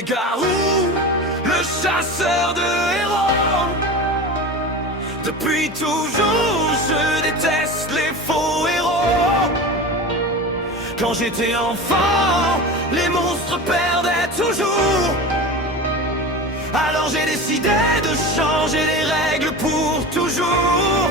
nommé Garou, le chasseur de héros. Depuis toujours, je déteste les faux héros. Quand j'étais enfant, les monstres perdaient toujours. Alors j'ai décidé de changer les règles pour toujours.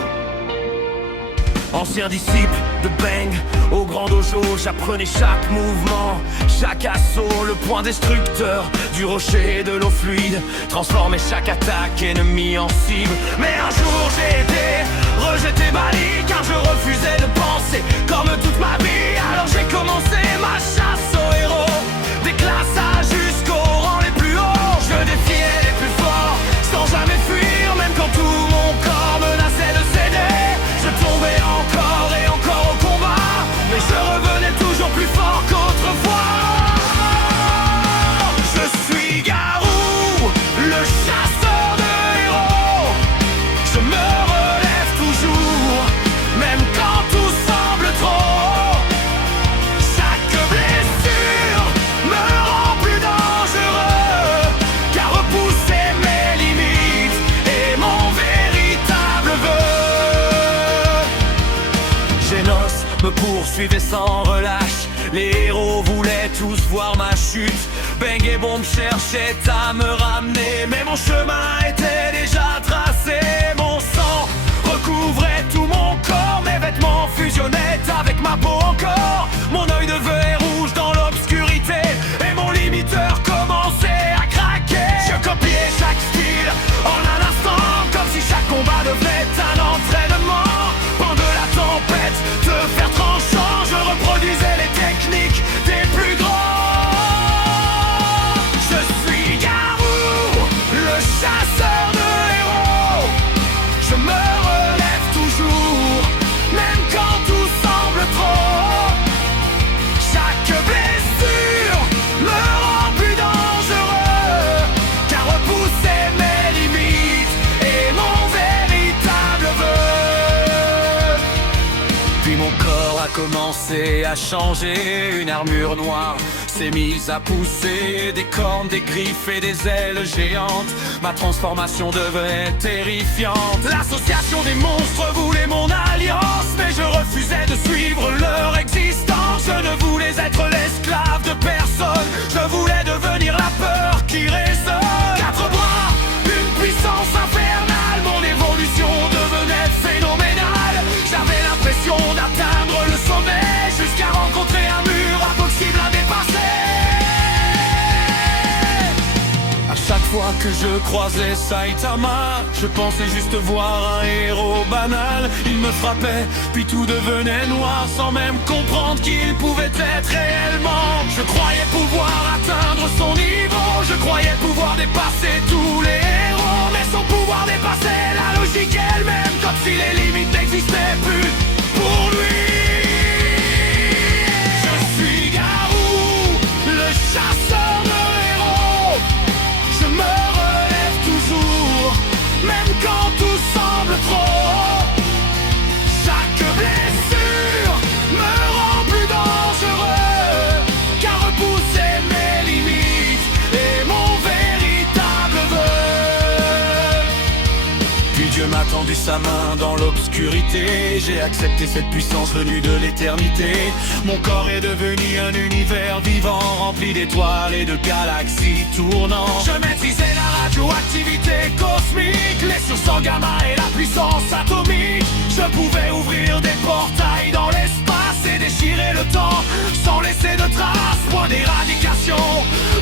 Ancien disciple de Bang, au grand dojo, j'apprenais chaque mouvement, chaque assaut, le point destructeur du rocher et de l'eau fluide, transformer chaque attaque ennemi en cible. Mais un jour j'ai été rejeté, banni, car je refusais de penser comme toute ma vie. Alors j'ai commencé ma chasse aux héros, des classes A jusqu'aux rangs les plus hauts. Je défiais les plus forts, sans jamais fuir, même quand tout mon corps menaçait de céder. Je tombais encore et encore au combat, mais je revenais toujours plus fort qu'autrefois. Je suis Garou, le chasseur de héros. Je me relève toujours, même quand tout semble trop. Chaque blessure me rend plus dangereux, car repousser mes limites est mon véritable vœu. Genos me poursuivait sans relâche, les héros voulaient tous voir ma chute. Bang et Bomb cherchaient à me ramener, mais mon chemin était déjà tracé. Mon sang recouvrait tout mon corps, mes vêtements fusionnaient avec ma peau encore. Mon œil devenait rouge dans l'obscurité, et mon limiteur commençait à craquer. Je copiais chaque style en un instant, comme si chaque combat devenait un entraînement. Pendant la tempête, de fer tranchant, je reproduisais les techniques des plus grands. Je suis Garou, le chasseur de héros. Je me relève toujours, même quand tout semble trop. Chaque blessure me rend plus dangereux, car repousser mes limites est mon véritable vœu. Puis mon corps a commencé à changer, une armure noire s'est mise à pousser, des cornes, des griffes et des ailes géantes. Ma transformation devenait terrifiante. L'association des monstres voulait mon alliance, mais je refusais de suivre leur existence. Je ne voulais être l'esclave de personne, je voulais devenir la peur qui résonne. Quatre bras, une puissance infernale, mon évolution devenait phénoménale. J'avais l'impression d'atteindre le sommet, jusqu'à rencontrer un mur impossible à dépasser. À chaque fois que je croisais Saitama, je pensais juste voir un héros banal. Il me frappait, puis tout devenait noir, sans même comprendre qui il pouvait être réellement. Je croyais pouvoir atteindre son niveau, je croyais pouvoir dépasser tous les héros, mais son pouvoir dépassait la logique elle-même, comme si les limites n'existaient plus pour lui. Je suis Garou, le chasseur de héros. Je me relève toujours, même quand tout semble trop. Chaque blessure me rend plus dangereux, car repousser mes limites est mon véritable vœu. Puis Dieu m'a tendu sa main dans l'obscurité, j'ai accepté cette puissance venue de l'éternité. Mon corps est devenu un univers vivant, rempli d'étoiles et de galaxies tournantes. Je maîtrisais la radioactivité cosmique, les sursauts gamma et la puissance atomique. Je pouvais ouvrir des portails dans l'espace et déchirer le temps sans laisser de traces. Point d'éradication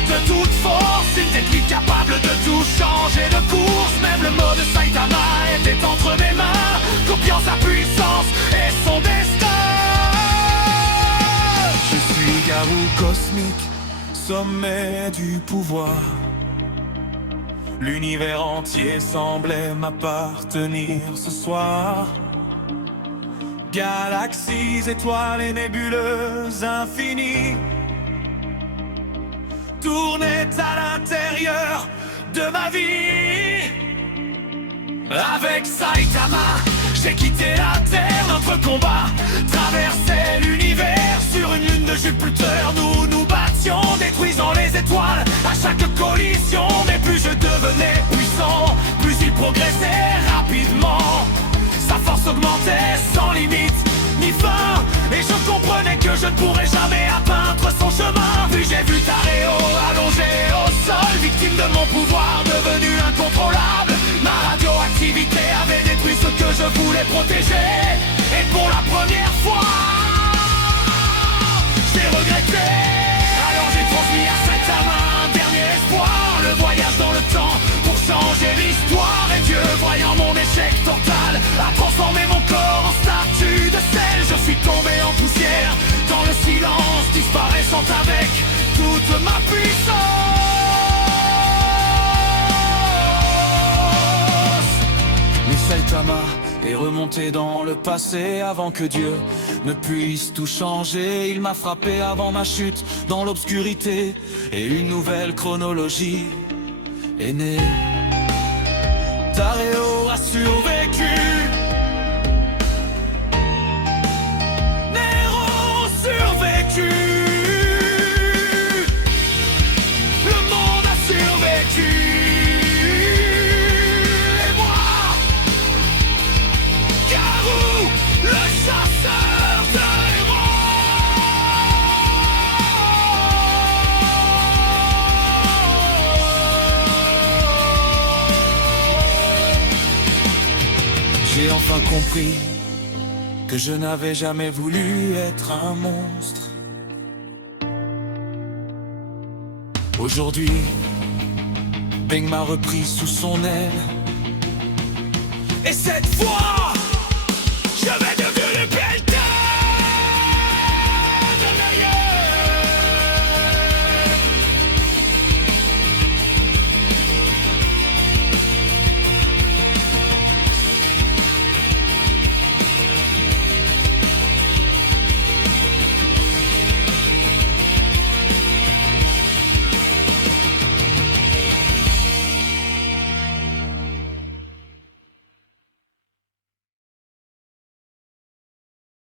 de toute force, une technique capable de tout changer de course. Même le mode Saitama était entre mes mains, copiant sa puissance et son destin. Je suis Garou cosmique, sommet du pouvoir. L'univers entier semblait m'appartenir ce soir. Galaxies, étoiles et nébuleuses infinies tournaient à l'intérieur de ma vie. Avec Saitama, j'ai quitté la Terre, notre combat traversait l'univers. Sur une lune de Jupiter, nous nous battions, détruisant les étoiles à chaque chaque collision. Mais plus je devenais puissant, plus il progressait rapidement. Sa force augmentait sans limite ni fin, et je comprenais que je ne pourrais jamais atteindre son chemin. Puis j'ai vu Taréo allongé au sol, victime de mon pouvoir devenu incontrôlable. Ma radioactivité avait détruit ce que je voulais protéger, et pour la première fois j'ai regretté. Alors j'ai transmis à Saitama un dernier espoir, le voyage dans le temps pour changer l'histoire. Et Dieu, voyant mon échec total, a transformé mon corps en statue de sel. Je suis tombé en poussière dans le silence, disparaissant avec toute ma puissance. Mais Saitama est remonté dans le passé avant que Dieu ne puisse tout changer. Il m'a frappé avant ma chute dans l'obscurité, et une nouvelle chronologie est née. Taréo a survécu, Nero survécu, le monde a survécu, et moi, Garou, le chasseur de héros. J'ai enfin compris que je n'avais jamais voulu être un monstre. Aujourd'hui, Beng m'a repris sous son aile, et cette fois